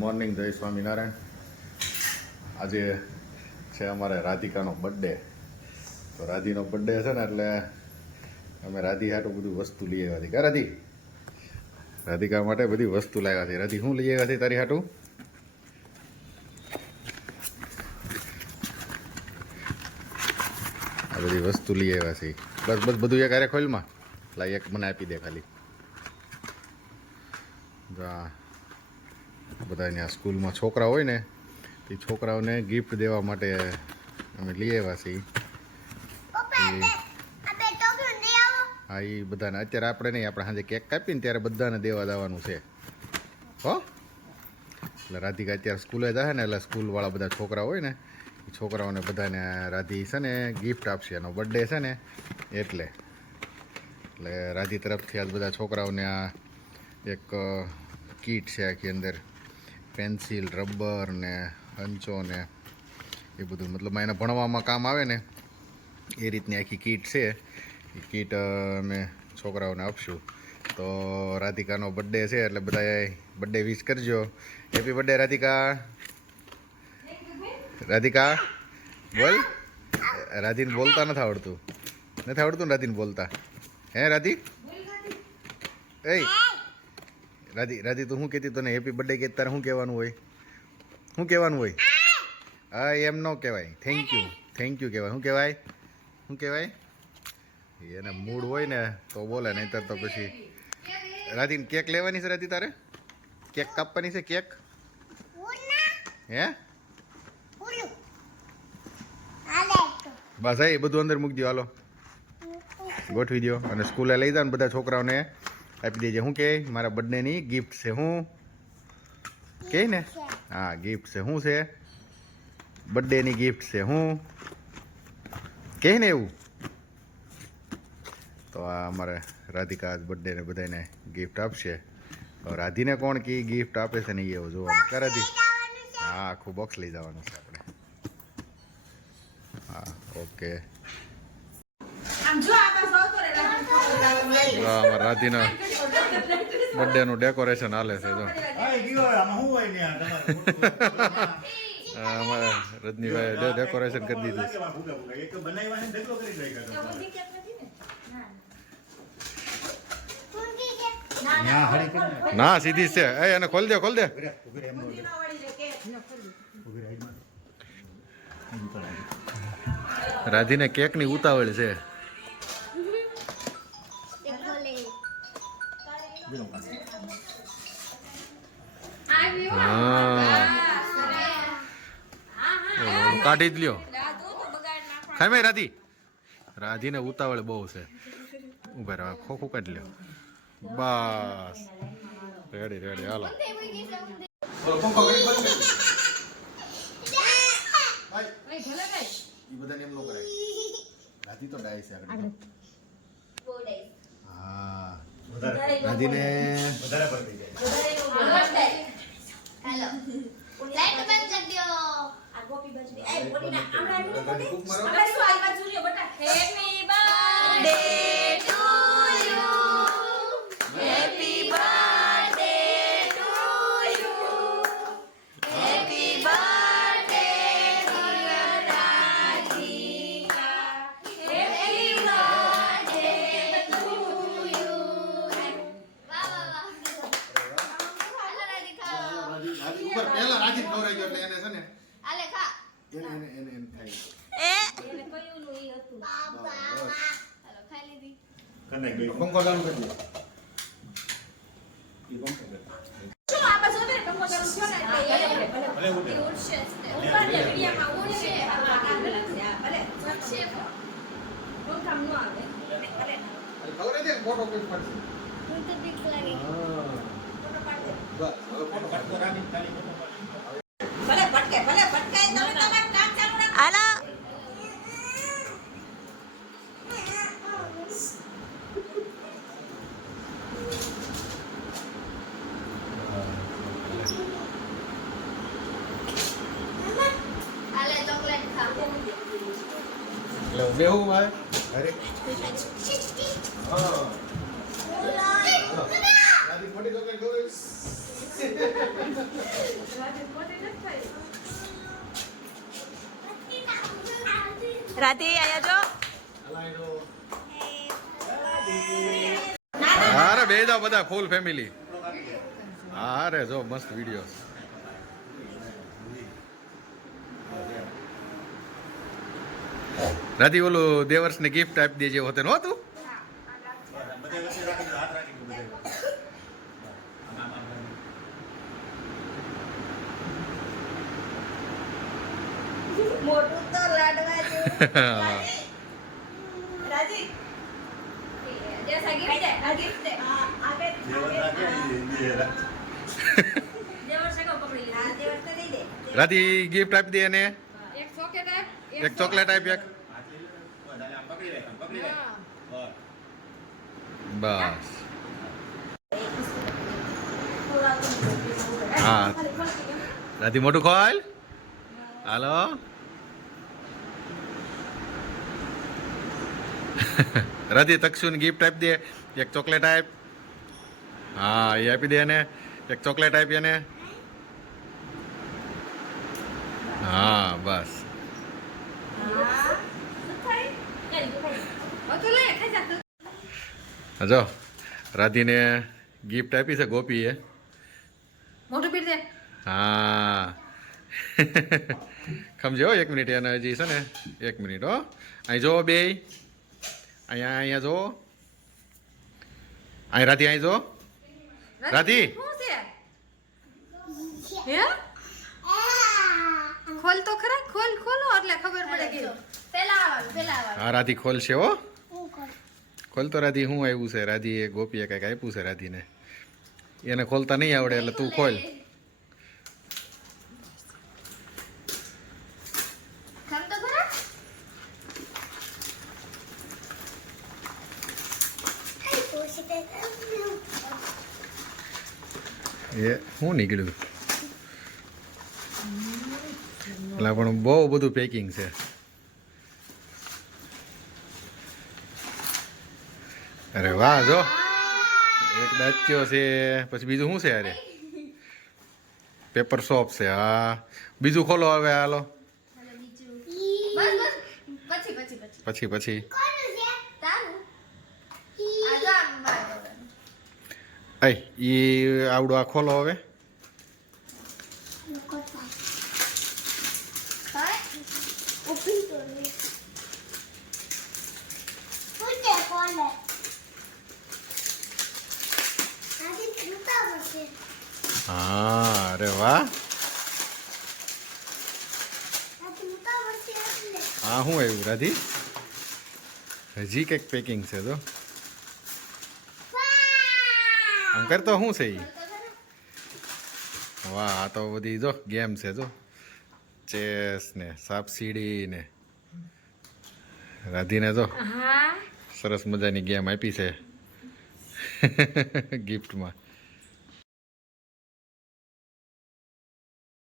Morning, જય સ્વામિનારાયણ. આજે છે અમારે રાધિકાનો બર્થડે. તો રાધીનો બર્થડે છે ને એટલે અમે રાધી હાટું બધું વસ્તુ લઈ આવ્યા હતી. કા રાધી? રાધિકા માટે બધી વસ્તુ લાવ્યા હતી. રાધી, શું લઈ આવ્યા હતી તારી હાટું? આ બધી વસ્તુ લઈ આવ્યા છે. બસ બસ બધું એક હારે ખોલમાં લાઈ, એક મને આપી દે ખાલી. બધા ત્યાં સ્કૂલમાં છોકરા હોય ને એ છોકરાઓને ગિફ્ટ દેવા માટે અમે લઈ આવ્યા છીએ. હા, એ બધાને અત્યારે આપણે નહીં, આપણે સાંજે કેક કાપીને ત્યારે બધાને દેવા દેવાનું છે. હો, એટલે રાધિકા અત્યારે સ્કૂલે જાય ને એટલે સ્કૂલવાળા બધા છોકરા હોય ને એ છોકરાઓને બધાને રાધી છે ને ગિફ્ટ આપશે. એનો બર્થડે છે ને એટલે રાધી તરફથી આજ બધા છોકરાઓને આ એક કીટ છે. આખી અંદર પેન્સિલ, રબર ને હંચો ને એ બધું, મતલબ એને ભણવામાં કામ આવે ને એ રીતની આખી કીટ છે. એ કીટ અમે છોકરાઓને આપશું. તો રાધિકાનો બર્થડે છે એટલે બધાએ બર્થડે વિશ કરજો. Happy birthday Radhika. રાધિકા બોલ. રાધીને બોલતા નથી આવડતું ને રાધીને બોલતા? હે રાધી? એ રાધી તું શું કહેતી? તને હેપી બર્થડે કે તારે શું કહેવાનું હોય? શું કહેવાનું હોય? હા, એમ ન કહેવાય. થેન્ક યુ કહેવાય. શું કહેવાય? શું કહેવાય? એને મૂડ હોય ને તો બોલે, નહીંતર તો પછી. રાધીને કેક લેવાની છે? રાધી તારે કેક કાપવાની છે? કેક હે? બસ એ બધું અંદર મૂકી દો. હાલો ગોઠવી દો અને સ્કૂલે લઈ જાઓ ને બધા છોકરાઓને આપી દેજે. શું કહે? મારા બર્થડેની ગિફ્ટ છે. હું કહે ને? હા, ગિફ્ટ છે. શું છે? બર્થડેની ગિફ્ટ છે. હું કહે ને એવું? તો આ અમારે રાધિકા આજ બર્થડેને બધાને ગિફ્ટ આપશે. રાધીને કોણ કી ગિફ્ટ આપે છે ને એ એવું જોવાનું. કે રાધી? હા, આખું બોક્સ લઈ જવાનું છે આપણે. હા, ઓકે. અમારા રાધીનો બર્થડેનું ડેકોરેશન હાલે છે. જો અમારા રજનીભાઈ ડેકોરેશન કરી દીધું છે. ના, સીધી છે. એને ખોલ દે, ખોલ દે. રાધીને કેકની ઉતાવળ છે. કાઢી જ લ્યો. ખાઈ રાધી. રાધીને ઉતાવળ બહુ છે. ઉભા રહો, ખોખું કાઢી લ્યો. બસ રેડી. હાલો. રાધી તો ડાય છે. હા, રાધીને વધારે પડી જાય. પહેલા રાધી ખવરાઈ ગયો એટલે એને છે ને આલે ખા એને થાય એને કયું નું ઈ હતું બાબા. હાલો ખાઈ લીધી. કને ગઈ પંખો ચાલુ કરી દે. ઈ પંખો કર શું આ બાજુ બે પંખો ચાલુ થયો ને ભલે ઉડશે ઉપર ને વિડિયામાં ઉડશે. ભલે ઉડશે કોણ કામ ન આવે. ભલે ખબર છે ફોટો કોઈ પાડશે. મને તો બીક લાગે. હા, ફોટો પાડ દે. બસ હવે ફોટો પાડ દો. રાની ખાલી ફોટો પાડ. ભલે ભટકે તમે તમારું કામ ચાલુ રાખો. હાલો. હાલે ચોકલેટ ખા. એટલે બેહું ભાઈ. અરે હા. રાધી મોટી ચોકલેટ ખવડાવીશ. રાધી આયા જો અરે બે જાવ બધા ફૂલ ફેમિલી. અરે જો મસ્ત વિડીયો. રાધી ઓલું દેવર્ષને ગિફ્ટ આપી દેજે હોતે નહોતું. મોટું તો લાડવા જેવું. રાજી જૈસા ગિફ્ટ દે આ ગિફ્ટ દે આગે દેવર સે કો પકડી લે દેવર તો દે દે. રાધી ગિફ્ટ આપી દે એને. એક ચોકલેટ આપ એક ચોકલેટ આપી એક. બસ હા રાધી મોટું ખોલ. હાલો રાધી તક્ષુને ગિફ્ટ આપી દે. એક ચોકલેટ આપ. હા એ આપી દે એને. એક ચોકલેટ આપી એને. હા બસ જો રાધીને ગિફ્ટ આપી છે ગોપીએ. મોટું પીર દે. હા સમજો 1 મિનિટ એને હજી છે ને 1 મિનિટ હો. અહીં જો બે અહીંયા અહીંયા જો અહીં રાધી અહીં જો રાધી શું છે હે ખોલ તો ખરા ખોલો એટલે ખબર પડે કે પેલા આવવાનું હા રાધી ખોલશે હો. ખોલ તો રાધી શું આવ્યું છે. રાધીએ ગોપીએ કંઈક આપ્યું છે રાધીને. એને ખોલતા નહીં આવડે એટલે તું ખોલ. ખમ તો ખરા એ શું નીકળ્યું એટલે પણ બહુ બધું પેકિંગ છે. અરે વાહ જો એક દાચ્યો છે. પછી બીજું શું છે? અરે પેપર સોપ છે. હા બીજું ખોલો હવે. હાલો પછી પછી ઈ આવડું આ ખોલો હવે. હા અરે વાહ. હા શું આવ્યું રાધી? હજી કંઈક પેકિંગ છે જો. આમ કરતો શું છે ઈ? વાહ આ તો બધી જો ગેમ છે જો. ચેસ ને સાપસીડી ને. રાધીને જો સરસ મજાની ગેમ આપી છે ગિફ્ટમાં.